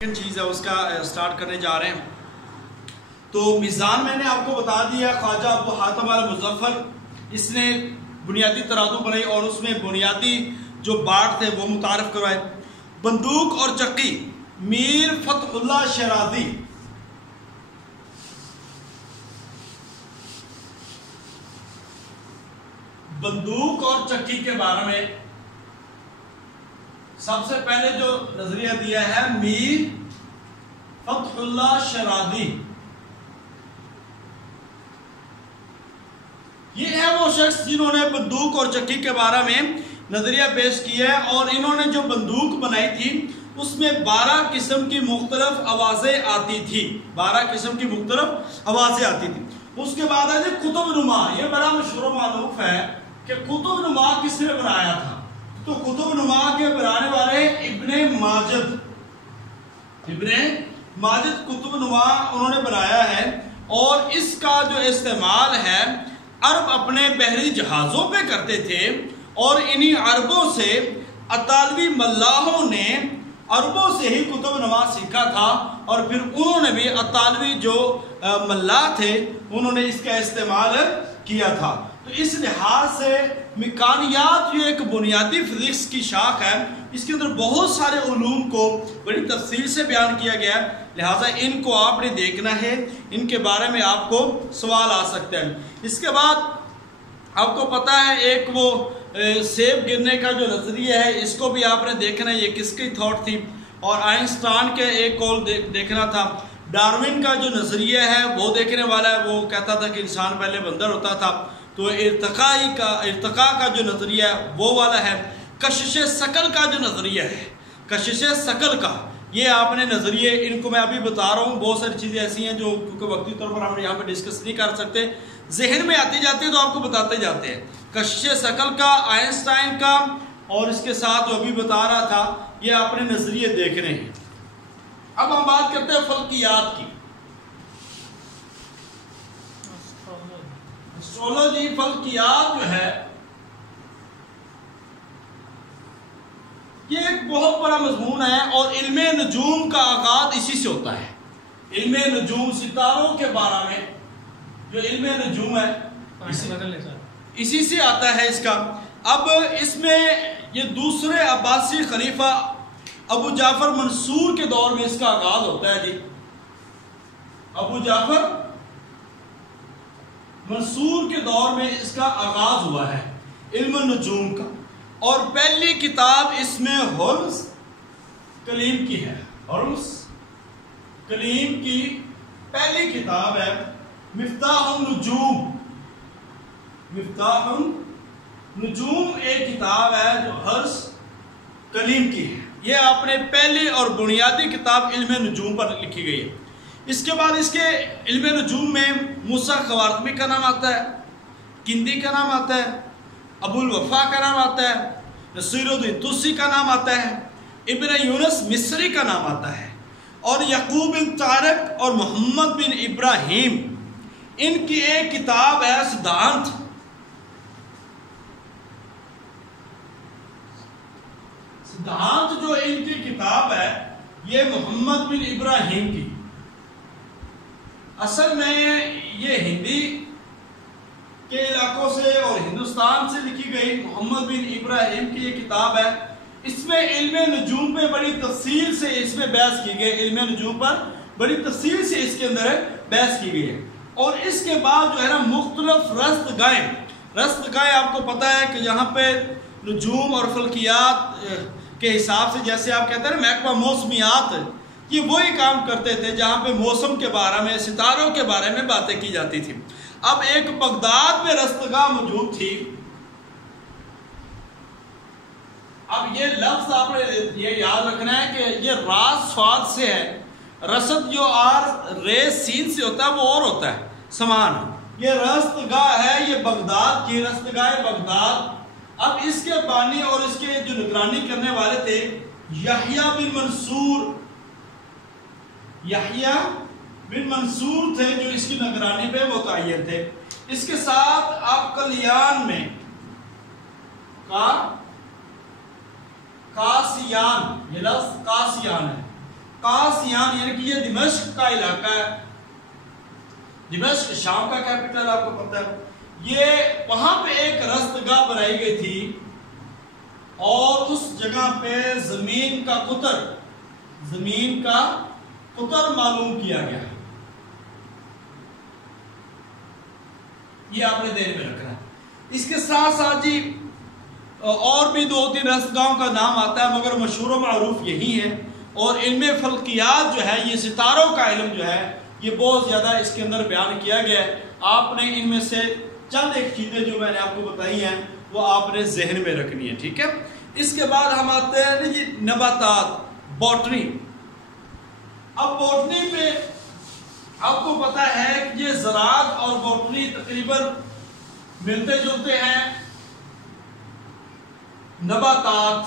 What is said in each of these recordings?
چیز ہے اس کا سٹارٹ کرنے جا رہے ہیں. تو میزان میں نے آپ کو بتا دیا، خواجہ ابو حاتم المظفر اس نے بنیادی ترازو بنائی اور اس میں بنیادی جو بارٹ تھے وہ متعارف کروائے. بندوق اور چکی میر فتح اللہ شیرازی. بندوق اور چکی کے بارے میں سب سے پہلے جو نظریہ دیا ہے میر فتح اللہ شیرازی. یہ ہے وہ شخص جنہوں نے بندوق اور چکی کے بارے میں نظریہ پیش کیا ہے، اور انہوں نے جو بندوق بنائی تھی اس میں 12 قسم کی مختلف آوازیں آتی تھی. 12 قسم کی مختلف آوازیں آتی تھی. اس کے بعد ہے قطب نما. یہ بڑا مشہور و معروف ہے کہ قطب نما کس نے بنایا تھا. تو قطب نما کے بنانے والے ابن ماجد قطب نما انہوں نے بنایا ہے، اور اس کا جو استعمال ہے عرب اپنے بحری جہازوں پہ کرتے تھے، اور انہی عربوں سے اطالوی ملاحوں نے عربوں سے ہی قطب نما سیکھا تھا، اور پھر انہوں نے بھی اطالوی جو ملاح تھے انہوں نے اس کا استعمال کیا تھا. تو اس لحاظ سے میکانیات جو ایک بنیادی فزکس کی شاخ ہے، اس کے اندر بہت سارے علوم کو بڑی تفصیل سے بیان کیا گیا ہے، لہٰذا ان کو آپ نے دیکھنا ہے، ان کے بارے میں آپ کو سوال آ سکتے ہیں. اس کے بعد آپ کو پتا ہے ایک وہ سیب گرنے کا جو نظریہ ہے، اس کو بھی آپ نے دیکھنا ہے یہ کس کی تھاٹ تھی. اور آئنسٹائن کے ایک قول دیکھنا تھا. ڈارون کا جو نظریہ ہے وہ دیکھنے والا ہے، وہ کہتا تھا کہ انسان پہلے بندر ہوتا تھا. تو ارتقاء کا جو نظریہ ہے وہ والا ہے. کشش ثقل کا جو نظریہ ہے، کشش ثقل کا، یہ آپ نے نظریے، ان کو میں ابھی بتا رہا ہوں. بہت ساری چیزیں ایسی ہیں جو کیونکہ وقتی طور پر ہم یہاں پہ ڈسکس نہیں کر سکتے، ذہن میں آتی جاتی ہے تو آپ کو بتاتے جاتے ہیں. کشش ثقل کا، آئنسٹائن کا، اور اس کے ساتھ جو ابھی بتا رہا تھا، یہ آپ نے نظریے دیکھنے ہیں. اب ہم بات کرتے ہیں فلکیات کی. ایسٹرولوجی، فلکیات جو ہے یہ ایک بہت بڑا مضمون ہے، اور علم نجوم کا آغاز اسی سے ہوتا ہے. علم نجوم، ستاروں کے بارے میں جو علم نجوم ہے اسی سے آتا ہے اس کا. اب اس میں یہ دوسرے عباسی خلیفہ ابو جعفر منصور کے دور میں اس کا آغاز ہوتا ہے. جی ابو جعفر منصور کے دور میں اس کا آغاز ہوا ہے علم النجوم کا. اور پہلی کتاب اس میں ہولمز کلیم کی ہے. ہولمز کلیم کی پہلی کتاب ہے مفتاح النجوم. مفتاح النجوم ایک کتاب ہے جو ہولمز کلیم کی ہے. یہ آپ نے پہلی اور بنیادی کتاب علم نجوم پر لکھی گئی ہے. اس کے بعد اس کے علم نجوم میں موسیٰ خوارزمی کا نام آتا ہے، کندی کا نام آتا ہے، ابو الوفا کا نام آتا ہے، نصیر الدین توسی کا نام آتا ہے، ابن یونس مصری کا نام آتا ہے، اور یعقوب بن طارق اور محمد بن ابراہیم، ان کی ایک کتاب ہے سدھانت. سدھانت جو ان کی کتاب ہے یہ محمد بن ابراہیم کی، اصل میں یہ ہندی کے علاقوں سے اور ہندوستان سے لکھی گئی محمد بن ابراہیم کی یہ کتاب ہے. اس میں علم نجوم پہ بڑی تفصیل سے اس میں بحث کی گئی، علم نجوم پر بڑی تفصیل سے اس کے اندر بحث کی گئی ہے. اور اس کے بعد جو ہے نا مختلف رستگاہیں آپ کو پتہ ہے کہ یہاں پہ نجوم اور فلکیات کے حساب سے، جیسے آپ کہتے ہیں نا محکمہ موسمیات، یہ وہی کام کرتے تھے جہاں پہ موسم کے بارے میں، ستاروں کے بارے میں باتیں کی جاتی تھی. اب ایک بغداد میں رستگاہ موجود تھی. اب یہ لفظ آپ نے یہ یاد رکھنا ہے کہ یہ راس سواد سے ہے. رسد جو رے سین سے ہوتا ہے وہ اور ہوتا ہے سمان. یہ رستگاہ ہے، یہ بغداد کی رستگاہ بغداد. اب اس کے بانی اور اس کے جو نگرانی کرنے والے تھے یحییٰ بن منصور. یحییٰ بن منصور تھے جو اس کی نگرانی پہ متعین تھے. اس کے ساتھ آپ کلیان میں قاسیان، یہ لفظ قاسیان ہے، قاسیان یعنی کہ یہ دمشق کا علاقہ ہے، دمشق شام کا کیپٹل آپ کو پتہ ہے، یہ وہاں پہ ایک رستگاہ بنائی گئی تھی اور اس جگہ پہ زمین کا قطر معلوم کیا گیا۔ یہ آپ نے ذہن میں رکھنا ہے۔ اس کے ساتھ ساتھ جی اور بھی 2-3 رستگاہوں کا نام آتا ہے، مگر مشہور و معروف یہی ہے، اور ان میں فلکیات جو ہے، یہ ستاروں کا علم جو ہے، یہ بہت زیادہ اس کے اندر بیان کیا گیا ہے۔ آپ نے ان میں سے چند ایک چیزیں جو میں نے آپ کو بتائی ہیں وہ آپ نے ذہن میں رکھنی ہے، ٹھیک ہے۔ اس کے بعد ہم آتے ہیں جی نباتات، بوٹنی۔ اب بوٹنی پہ آپ کو پتا ہے کہ یہ زراعت اور بوٹنی تقریباً ملتے جلتے ہیں۔ نباتات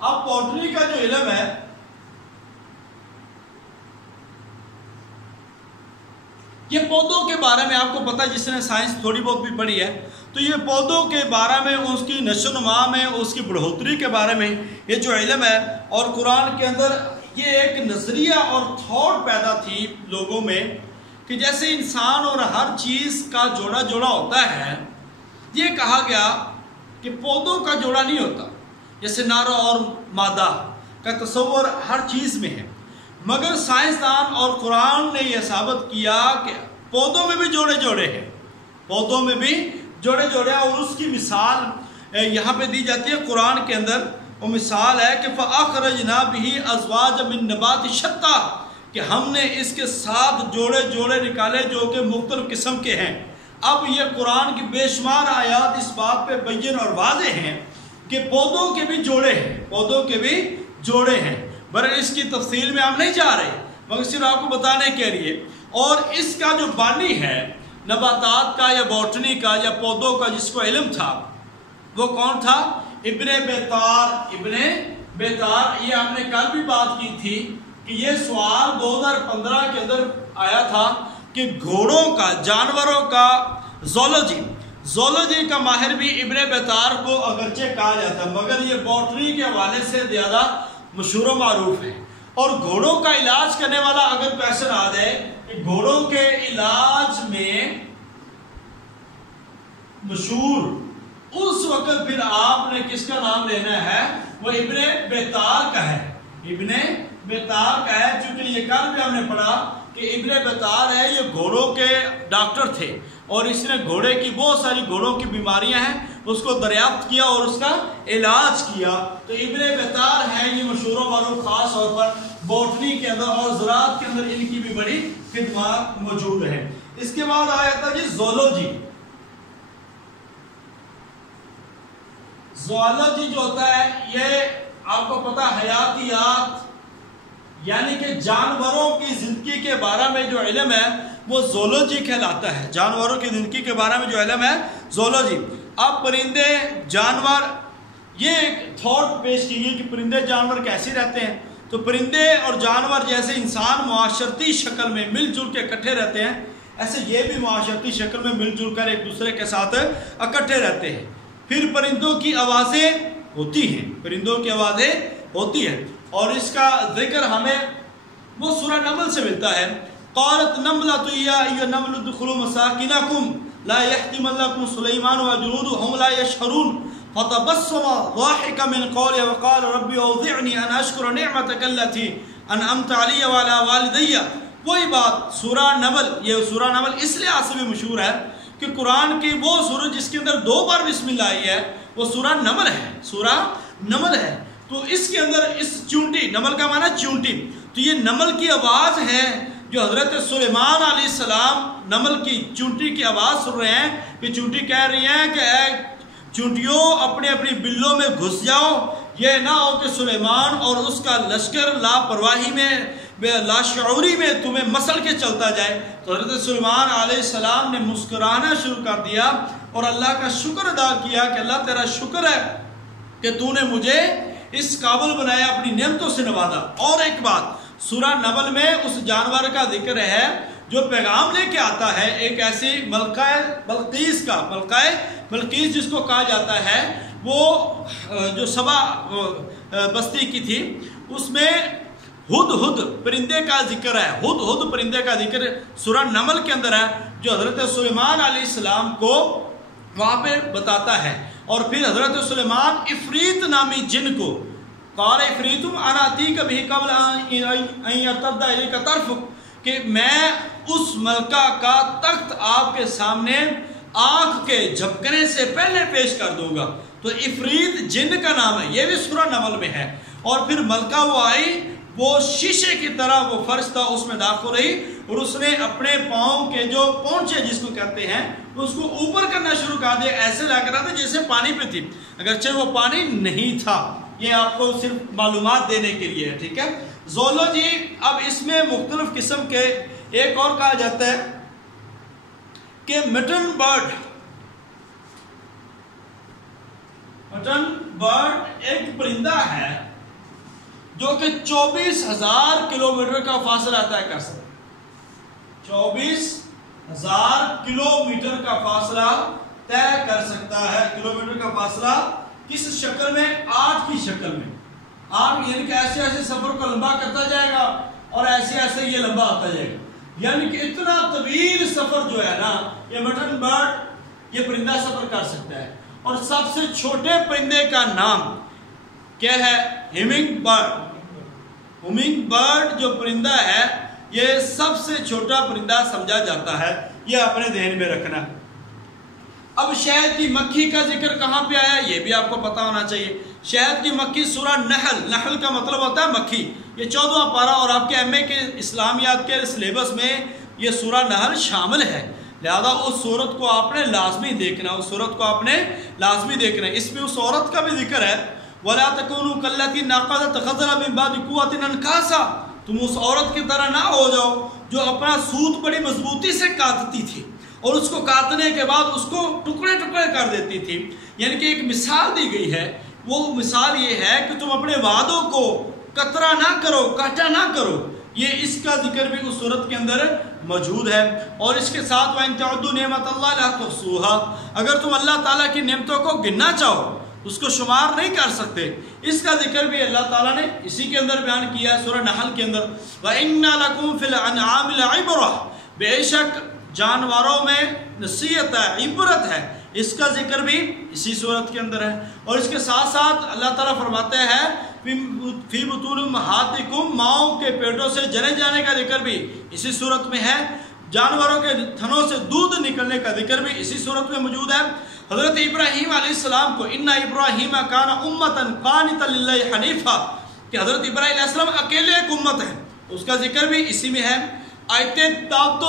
اب بوٹنی کا جو علم ہے یہ پودوں کے بارے میں آپ کو پتا، جس نے سائنس تھوڑی بہت بھی پڑھی ہے تو یہ پودوں کے بارے میں، اس کی نشو و نما میں، اس کی بڑھوتری کے بارے میں یہ جو علم ہے، اور قرآن کے اندر یہ ایک نظریہ اور تھاٹ پیدا تھی لوگوں میں کہ جیسے انسان اور ہر چیز کا جوڑا ہوتا ہے، یہ کہا گیا کہ پودوں کا جوڑا نہیں ہوتا، جیسے نر اور مادہ کا تصور ہر چیز میں ہے، مگر سائنسدان اور قرآن نے یہ ثابت کیا کہ پودوں میں بھی جوڑے ہیں، پودوں میں بھی جوڑے اور اس کی مثال یہاں پہ دی جاتی ہے قرآن کے اندر۔ وہ مثال ہے کہ فَأَخْرَجْنَا بِهِ أَزْوَاجًا مِّن نَبَاتٍ شَتَّىٰ، کہ ہم نے اس کے ساتھ جوڑے نکالے جو کہ مختلف قسم کے ہیں۔ اب یہ قرآن کی بے شمار آیات اس بات پہ بین اور واضح ہیں کہ پودوں کے بھی جوڑے ہیں، برحال اس کی تفصیل میں ہم نہیں جا رہے، مگر صرف آپ کو بتانے کے لیے۔ اور اس کا جو بانی ہے نباتات کا یا بوٹنی کا یا پودوں کا جس کو علم تھا، وہ کون تھا؟ ابن بیتار۔ یہ ہم نے کل بھی بات کی تھی کہ یہ سوال 2015 کے اندر آیا تھا کہ گھوڑوں کا، جانوروں کا زولوجی کا ماہر بھی ابن بیتار کو اگرچہ کہا جاتا ہے، مگر یہ بوٹنی کے حوالے سے زیادہ مشہور و معروف ہے۔ اور گھوڑوں کا علاج کرنے والا اگر کویشچن آ جائے کہ گھوڑوں کے علاج میں مشہور، اس وقت پھر آپ نے کس کا نام لینا ہے؟ وہ ابن بیتار کا ہے، چونکہ یہ کل بھی ہم نے پڑھا کہ ابن بیتار ہے، یہ گھوڑوں کے ڈاکٹر تھے، اور اس نے گھوڑے کی بہت ساری گھوڑوں کی بیماریاں ہیں اس کو دریافت کیا اور اس کا علاج کیا۔ تو ابن بیتار ہے یہ مشہور و معروف، خاص طور پر بوٹنی کے اندر اور زراعت کے اندر ان کی بھی بڑی خدمات موجود ہیں۔ اس کے بعد آیا تھا جی زولوجی جو ہوتا ہے، یہ آپ کو پتا حیاتیات یعنی کہ جانوروں کی زندگی کے بارے میں جو علم ہے وہ زولوجی کہلاتا ہے۔ جانوروں کی زندگی کے بارے میں جو علم ہے زولوجی۔ اب پرندے، جانور، یہ ایک تھاٹ پیش کی گئی کہ پرندے جانور کیسے رہتے ہیں، تو پرندے اور جانور جیسے انسان معاشرتی شکل میں مل جل کے اکٹھے رہتے ہیں، ایسے یہ بھی معاشرتی شکل میں مل جل کر ایک دوسرے کے ساتھ اکٹھے رہتے ہیں۔ پھر پرندوں کی آوازیں ہوتی ہیں، اور اس کا ذکر ہمیں وہ سورہ نمل سے ملتا ہے۔ قالت نملۃ یا ایھا النمل ادخلوا مساکنکم لا یحطمنکم سلیمان وجنودہ وهم لا یشعرون فتبسم ضاحکا من قولها وقال رب اوزعنی ان اشکر نعمتک التي انعمت علی وعلی والدی۔ وہی بات سورہ نمل، یہ سورہ نمل اس لیے سے بھی مشہور ہے کہ قرآن کی وہ سورہ جس کے اندر 2 بار بسم اللہ آئی ہے وہ سورہ نمل ہے۔ تو اس کے اندر اس چونٹی، نمل کا معنی چونٹی، تو یہ نمل کی آواز ہے جو حضرت سلیمان علیہ السلام نمل کی چونٹی کی آواز سن رہے ہیں کہ چونٹی کہہ رہی ہیں کہ اے چونٹیوں اپنے اپنی بلوں میں گھس جاؤ، یہ نہ ہو کہ سلیمان اور اس کا لشکر لاپرواہی میں، لاشعوری میں تمہیں مسل کے چلتا جائے۔ تو حضرت سلیمان علیہ السلام نے مسکرانا شروع کر دیا اور اللہ کا شکر ادا کیا کہ اللہ تیرا شکر ہے کہ تو نے مجھے اس قابل بنایا، اپنی نعمتوں سے نوازا۔ اور ایک بات، سورہ نمل میں اس جانور کا ذکر ہے جو پیغام لے کے آتا ہے، ایک ایسی ملکہ بلقیس جس کو کہا جاتا ہے وہ جو سبا بستی کی تھی، اس میں ہد پرندے کا ذکر ہے. ہد پرندے کا ذکر سورہ نمل کے اندر ہے، جو حضرت سلیمان علیہ السلام کو وہاں پہ بتاتا ہے. اور پھر حضرت سلیمان افریت نامی جن کو قال افریتم انا اتیک بہ قبل ان یرتد الیک طرفک، کہ میں اس ملکہ کا تخت آپ کے سامنے آنکھ کے جھپکنے سے پہلے پیش کر دوں گا. تو افریت جن کا نام ہے، یہ بھی سورہ نمل میں ہے. اور پھر ملکہ وہ آئی، وہ شیشے کی طرح وہ فرش تھا، اس میں داخل رہی، اور اس نے اپنے پاؤں کے جو پونچے جس کو کہتے ہیں اس کو اوپر کرنا شروع کر دیا. ایسے لگ رہا تھا جیسے پانی پہ تھی، اگرچہ وہ پانی نہیں تھا. یہ آپ کو صرف معلومات دینے کے لیے ہے، ٹھیک ہے. زولوجی، اب اس میں مختلف قسم کے ایک اور کہا جاتا ہے کہ مٹن برڈ ایک پرندہ ہے جو کہ 24,000 کلومیٹر کا فاصلہ طے کر سکتا ہے. 24,000 کلومیٹر کا فاصلہ طے کر سکتا ہے. کلومیٹر کا فاصلہ کس شکل میں؟ 8 کی شکل میں. 8 یعنی کہ ایسے ایسے سفر کو لمبا کرتا جائے گا اور ایسے ایسے یہ لمبا ہوتا جائے گا. یعنی کہ اتنا طویل سفر جو ہے نا، یہ مٹن برڈ، یہ پرندہ سفر کر سکتا ہے. اور سب سے چھوٹے پرندے کا نام کیا ہے؟ Humming bird. ہمنگ برڈ جو پرندہ ہے، یہ سب سے چھوٹا پرندہ سمجھا جاتا ہے. یہ اپنے ذہن میں رکھنا. اب شہد کی مکھی کا ذکر کہاں پہ آیا، یہ بھی آپ کو پتا ہونا چاہیے. شہد کی مکھی سورہ نحل کا مطلب ہوتا ہے مکھی. یہ 14واں پارہ، اور آپ کے ایم اے کے اسلامیات کے سلیبس میں یہ سورہ نحل شامل ہے. لہذا اس صورت کو آپ نے لازمی دیکھنا، اس صورت کو آپ نے لازمی دیکھنا. اس میں اس عورت کا بھی ذکر ہے، وَلَا تَكُونُوا كَالَّتِي نَقَضَتْ غَزْلًا مِن بَعْدِ قُوَّةٍ أَنْكَاثًا، تم اس عورت کی طرح نہ ہو جاؤ جو اپنا سوت بڑی مضبوطی سے کاٹتی تھی، اور اس کو کاٹنے کے بعد اس کو ٹکڑے ٹکڑے کر دیتی تھی. یعنی کہ ایک مثال دی گئی ہے. وہ مثال یہ ہے کہ تم اپنے وعدوں کو کترا نہ کرو، کاٹا نہ کرو. یہ اس کا ذکر بھی اس صورت کے اندر موجود ہے. اور اس کے ساتھ وَإِن تَعُدُّوا نِعْمَتَ اللَّهِ لَا تُحْصُوهَا، اگر تم اللہ تعالیٰ کی نعمتوں کو گننا چاہو اس کو شمار نہیں کر سکتے. اس کا ذکر بھی اللہ تعالیٰ نے اسی کے اندر بیان کیا ہے سورہ نحل کے اندر. وَإِنَّ لَكُمْ فِي الْأَنْعَامِ لَعِبْرَةً، بے شک جانوروں میں نصیحت ہے، عبرت ہے. اس کا ذکر بھی اسی صورت کے اندر ہے. اور اس کے ساتھ ساتھ اللہ تعالیٰ فرماتے ہیں فی بطون امہاتکم، ماؤں کے پیٹوں سے جنے جانے کا ذکر بھی اسی صورت میں ہے. جانوروں کے تھنوں سے دودھ نکلنے کا ذکر بھی اسی صورت میں موجود ہے. حضرت ابراہیم علیہ السلام کو ان ابراہیم کان امتا قانتا للہ حنیفا، کہ حضرت ابراہیم علیہ السلام اکیلے ایک امت ہے، اس کا ذکر بھی اسی میں ہے. آیت دعوت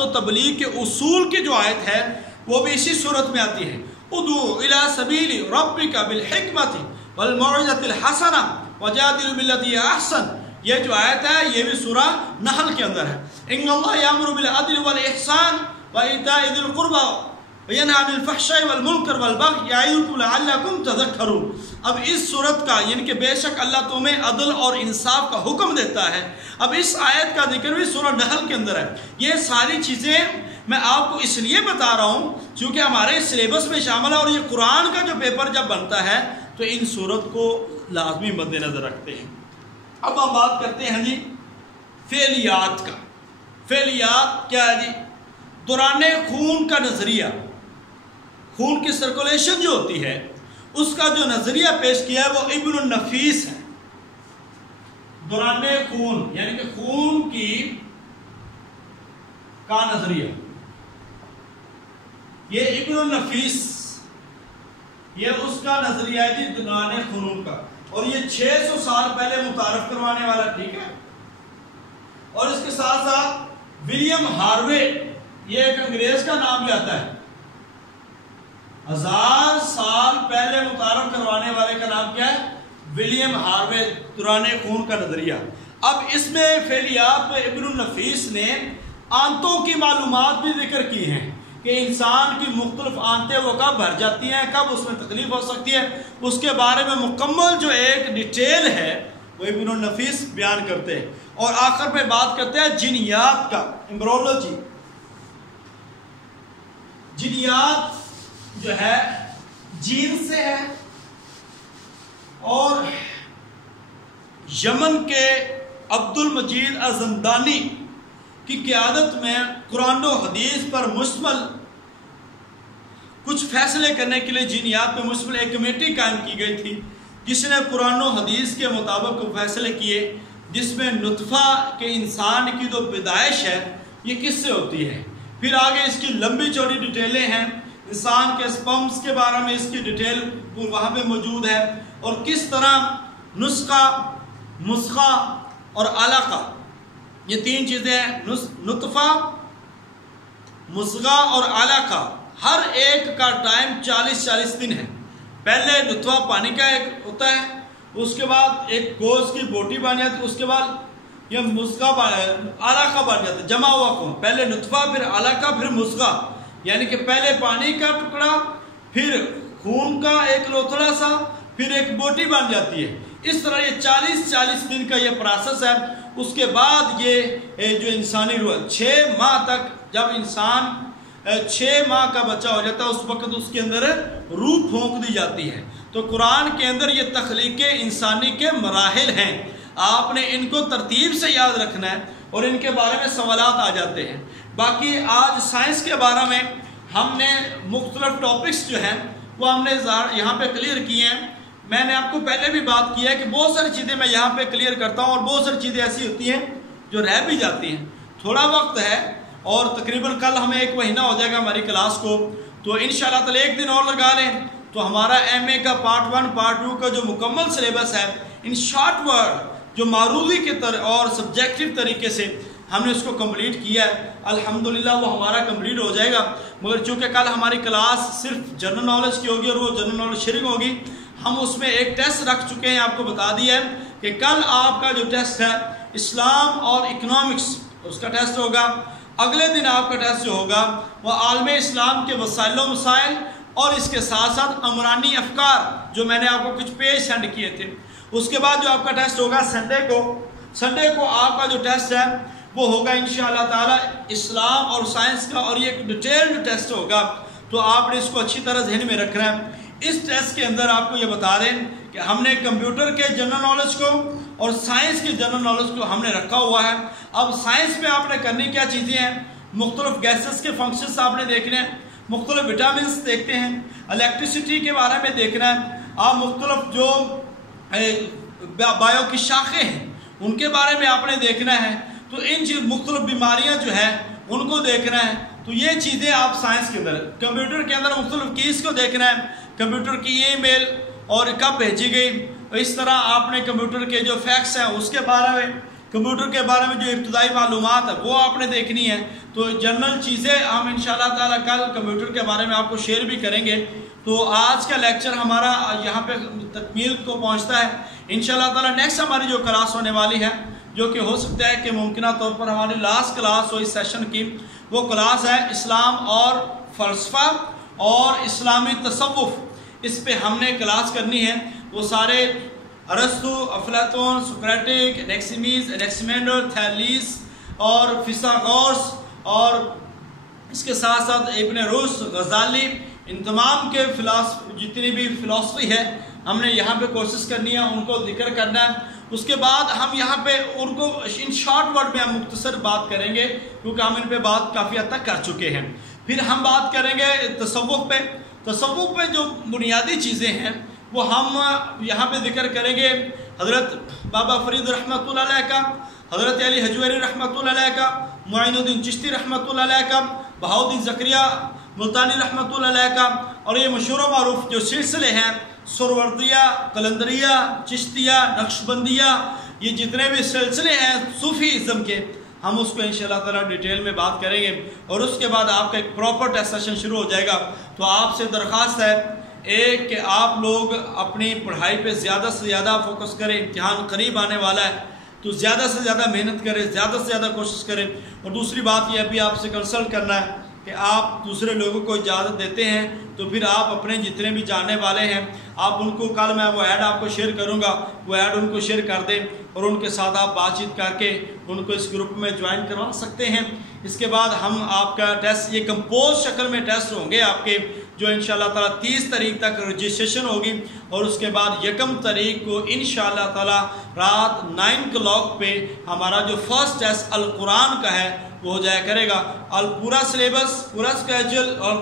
و تبلیغ کے اصول کی جو آیت ہے وہ بھی اسی صورت میں آتی ہے. ادعو الی سبیل ربک بالحکمت والموعظۃ الحسنہ وجادل باللتی ہی احسن. یہ جو آیت ہے یہ بھی سورہ نحل کے اندر ہے. ان اللہ یامر بالعدل والاحسان وایتاء ذی القربى وینہی عن الفحشاء والمنکر والبغی یعظکم لعلکم تذکرون. اب اس صورت کا یعنی کہ بے شک اللہ تمہیں عدل اور انصاف کا حکم دیتا ہے. اب اس آیت کا ذکر بھی سورہ نحل کے اندر ہے. یہ ساری چیزیں میں آپ کو اس لیے بتا رہا ہوں کیونکہ ہمارے سلیبس میں شامل ہے، اور یہ قرآن کا جو پیپر جب بنتا ہے تو ان صورت کو لازمی مد نظر رکھتے ہیں. اب ہم بات کرتے ہیں جی فعلیات کا. فعلیات کیا ہے جی؟ دوران خون کا نظریہ، خون کی سرکولیشن جو ہوتی ہے اس کا جو نظریہ پیش کیا ہے وہ ابن النفیس ہے. دوران خون یعنی کہ خون کی کا نظریہ، یہ ابن النفیس، یہ اس کا نظریہ ہے جی دوران خون کا. اور یہ 600 سال پہلے متعارف کروانے والا، ٹھیک ہے. اور اس کے ساتھ ساتھ ولیم ہاروے، یہ ایک انگریز کا نام بھی آتا ہے. 1000 سال پہلے متعارف کروانے والے کا نام کیا ہے؟ ولیم ہاروے، دوران خون کا نظریہ. اب اس میں فعلیات میں ابن النفیس نے آنتوں کی معلومات بھی ذکر کی ہیں کہ انسان کی مختلف آنتیں وہ کب بھر جاتی ہیں، کب اس میں تکلیف ہو سکتی ہے، اس کے بارے میں مکمل جو ایک ڈیٹیل ہے وہ ابن النفیس بیان کرتے ہیں. اور آخر پہ بات کرتے ہیں جنیات کا، ایمبرولوجی. جنیات جو ہے جین سے ہے اور یمن کے عبد المجید الزندانی کی قیادت میں قرآن و حدیث پر مشتمل کچھ فیصلے کرنے کے لیے جینیات پہ مشتمل ایک کمیٹی قائم کی گئی تھی، جس نے قرآن و حدیث کے مطابق فیصلے کیے، جس میں نطفہ کے انسان کی جو پیدائش ہے یہ کس سے ہوتی ہے، پھر آگے اس کی لمبی چوڑی ڈیٹیلیں ہیں، انسان کے سپرمز کے بارے میں اس کی ڈیٹیل وہاں پہ موجود ہے، اور کس طرح نسخہ، مسخہ اور علقہ، یہ تین چیزیں ہیں، نطفہ، مسخہ اور علقہ، ہر ایک کا ٹائم 40 دن ہے۔ پہلے نطفہ پانی کا ایک ہوتا ہے، اس کے بعد ایک گوشت کی بوٹی بن جاتی ہے، اس کے بعد یہ مسخہ علقہ بن جاتا ہے، جمع ہوا خون، پہلے نطفہ پھر علقہ پھر مسخہ، یعنی کہ پہلے پانی کا ٹکڑا، پھر خون کا ایک لوتھڑا سا، پھر ایک بوٹی بن جاتی ہے۔ اس طرح یہ 40 دن کا یہ پروسیس ہے۔ اس کے بعد یہ جو انسانی روح 6 ماہ تک، جب انسان 6 ماہ کا بچہ ہو جاتا ہے اس وقت اس کے اندر روح پھونک دی جاتی ہے۔ تو قرآن کے اندر یہ تخلیق انسانی کے مراحل ہیں، آپ نے ان کو ترتیب سے یاد رکھنا ہے اور ان کے بارے میں سوالات آ جاتے ہیں۔ باقی آج سائنس کے بارے میں ہم نے مختلف ٹاپکس جو ہیں وہ ہم نے یہاں پہ کلیئر کیے ہیں۔ میں نے آپ کو پہلے بھی بات کی ہے کہ بہت ساری چیزیں میں یہاں پہ کلیئر کرتا ہوں اور بہت ساری چیزیں ایسی ہوتی ہیں جو رہ بھی جاتی ہیں۔ تھوڑا وقت ہے اور تقریباً کل ہمیں 1 مہینہ ہو جائے گا ہماری کلاس کو، تو انشاءاللہ تعالی 1 دن اور لگا لیں تو ہمارا ایم اے کا پارٹ 1 پارٹ 2 کا جو مکمل سلیبس ہے ان شارٹ ورڈ جو معروضی کے اور سبجیکٹیو طریقے سے ہم نے اس کو کمپلیٹ کیا ہے، الحمدللہ وہ ہمارا کمپلیٹ ہو جائے گا۔ مگر چونکہ کل ہماری کلاس صرف جنرل نالج کی ہوگی اور وہ جنرل نالج شیئرنگ ہوگی، ہم اس میں ایک ٹیسٹ رکھ چکے ہیں، آپ کو بتا دیا ہے کہ کل آپ کا جو ٹیسٹ ہے اسلام اور اکنامکس اس کا ٹیسٹ ہوگا۔ اگلے دن آپ کا ٹیسٹ جو ہوگا وہ عالم اسلام کے وسائل و مسائل اور اس کے ساتھ ساتھ عمرانی افکار جو میں نے آپ کو کچھ پیج سینڈ کیے تھے۔ اس کے بعد جو آپ کا ٹیسٹ ہوگا سنڈے کو آپ کا جو ٹیسٹ ہے وہ ہوگا انشاءاللہ تعالی اسلام اور سائنس کا، اور یہ ایک ڈیٹیلڈ ٹیسٹ ہوگا، تو آپ نے اس کو اچھی طرح ذہن میں رکھنا ہے۔ اس ٹیسٹ کے اندر آپ کو یہ بتا دیں کہ ہم نے کمپیوٹر کے جنرل نالج کو اور سائنس کے جنرل نالج کو ہم نے رکھا ہوا ہے۔ اب سائنس میں آپ نے کرنی کیا چیزیں ہیں، مختلف گیسز کے فنکشنز آپ نے دیکھنے ہیں، مختلف وٹامنس دیکھتے ہیں، الیکٹریسٹی کے بارے میں دیکھنا ہے، آپ مختلف جو بایو کی شاخیں ہیں ان کے بارے میں آپ نے دیکھنا ہے، تو ان مختلف بیماریاں جو ہیں ان کو دیکھنا ہے۔ تو یہ چیزیں آپ سائنس کے اندر، کمپیوٹر کے اندر مختلف کیز کو دیکھنا ہے، کمپیوٹر کی ای میل اور کب بھیجی گئی، اس طرح آپ نے کمپیوٹر کے جو فیکٹس ہیں اس کے بارے میں، کمپیوٹر کے بارے میں جو ابتدائی معلومات ہے وہ آپ نے دیکھنی ہے۔ تو جنرل چیزیں ہم انشاءاللہ تعالیٰ کل کمپیوٹر کے بارے میں آپ کو شیئر بھی کریں گے۔ تو آج کا لیکچر ہمارا یہاں پہ تکمیل کو پہنچتا ہے۔ انشاءاللہ تعالیٰ نیکسٹ ہماری جو کلاس ہونے والی ہے، جو کہ ہو سکتا ہے کہ ممکنہ طور پر ہماری لاسٹ کلاس ہو اس سیشن کی، وہ کلاس ہے اسلام اور فلسفہ اور اسلامی تصوف۔ اس پہ ہم نے کلاس کرنی ہے، وہ سارے ارسطو، افلاطون، سقراطک، انیکسیمیز، انیکسیمینڈر، تھیلیس اور فیثاغورس، اور اس کے ساتھ ساتھ ابن رشد، غزالی، ان تمام کے جتنی بھی فلسفی ہے ہم نے یہاں پہ کوشش کرنی ہے، ان کو ذکر کرنا ہے۔ اس کے بعد ہم یہاں پہ ان کو ان شارٹ ورڈ میں ہم مختصر بات کریں گے، کیونکہ ہم ان پہ بات کافی حد تک کر چکے ہیں۔ پھر ہم بات کریں گے تصوف پہ۔ تصوف پہ جو بنیادی چیزیں ہیں وہ ہم یہاں پہ ذکر کریں گے، حضرت بابا فرید رحمۃ اللہ علیہ کا، حضرت علی حجویری رحمۃ اللہ علیہ کا، معین الدین چشتی رحمۃ اللہ علیہ کا، بہاؤالدین زکریا ملتانی رحمۃ اللہ علیہ کا، اور یہ مشہور و معروف جو سلسلے ہیں سروردیہ، قلندریہ، چشتیہ، نقشبندیہ، یہ جتنے بھی سلسلے ہیں صوفی ازم کے، ہم اس کو انشاءاللہ تعالیٰ ڈیٹیل میں بات کریں گے، اور اس کے بعد آپ کا ایک پراپر ٹیسٹ سیشن شروع ہو جائے گا۔ تو آپ سے درخواست ہے ایک کہ آپ لوگ اپنی پڑھائی پہ زیادہ سے زیادہ فوکس کریں، امتحان قریب آنے والا ہے تو زیادہ سے زیادہ محنت کریں، زیادہ سے زیادہ کوشش کریں۔ اور دوسری بات یہ ابھی آپ سے کنسلٹ کرنا ہے کہ آپ دوسرے لوگوں کو اجازت دیتے ہیں تو پھر آپ اپنے جتنے بھی جاننے والے ہیں آپ ان کو، کل میں وہ ایڈ آپ کو شیئر کروں گا، وہ ایڈ ان کو شیئر کر دیں اور ان کے ساتھ آپ بات چیت کر کے ان کو اس گروپ میں جوائن کروا سکتے ہیں۔ اس کے بعد ہم آپ کا ٹیسٹ، یہ کمپوز شکل میں ٹیسٹ ہوں گے آپ کے، جو انشاءاللہ تعالیٰ 30 تاریخ تک رجسٹریشن ہوگی، اور اس کے بعد 1 تاریخ کو انشاءاللہ تعالیٰ رات 9 کلاک پہ ہمارا جو فرسٹ ٹیسٹ القرآن کا ہے وہ ہو جایا کرے گا۔ پورا سلیبس، پورا اسکیجول اور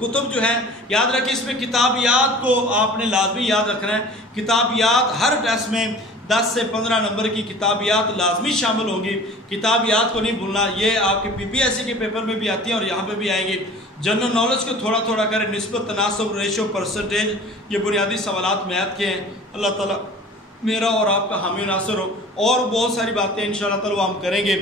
کتب جو ہیں یاد رکھیں، اس میں کتابیات کو آپ نے لازمی یاد رکھنا ہے۔ کتابیات ہر ٹیسٹ میں 10 سے 15 نمبر کی کتابیات لازمی شامل ہوگی، کتابیات کو نہیں بھولنا۔ یہ آپ کے PPSC کے پیپر میں بھی آتی ہیں اور یہاں پہ بھی آئیں گی۔ جنرل نالج کو تھوڑا تھوڑا کریں، نسبت، تناسب، ریشو، پرسنٹیج، یہ بنیادی سوالات میتھ کے ہیں۔ اللہ تعالیٰ میرا اور آپ کا حامی و ناصر ہو، اور بہت ساری باتیں انشاءاللہ تعالیٰ ہم کریں گے۔